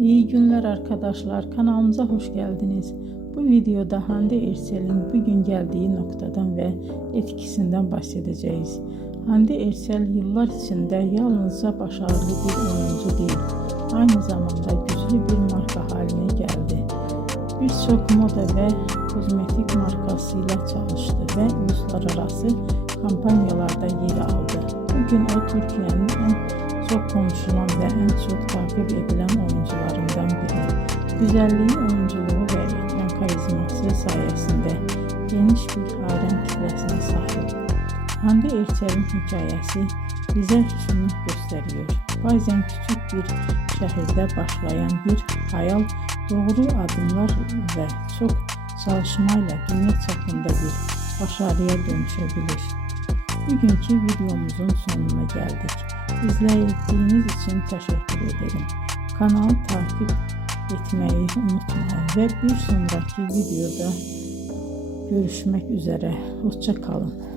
İyi günler arkadaşlar, kanalımıza hoş geldiniz. Bu videoda Hande Erçel'in bugün geldiği noktadan ve etkisinden bahsedeceğiz. Hande Erçel yıllar içinde yalnızca başarılı bir oyuncu değil, aynı zamanda güçlü bir marka haline geldi. Birçok moda ve kozmetik markasıyla çalıştı ve uluslararası kampanyalarda yer aldı. Bugün o Türkiye'nin en çok konuşulan ve en çok takip edilen oyuncularından biri. Güzelliği, oyunculuğu ve ekran karizması sayesinde geniş bir hayran kitlesine sahip. Hande Erçel'in hikayesi bize şunu gösteriyor. Bazen küçük bir şehirde başlayan bir hayal doğru adımlar ve çok çalışmayla dünya çapında bir başarıya dönüşebilir. Bugünkü videomuzun sonuna geldik. İzlediğiniz için teşekkür ederim. Kanalı takip etmeyi unutmayın ve bir sonraki videoda görüşmek üzere. Hoşça kalın.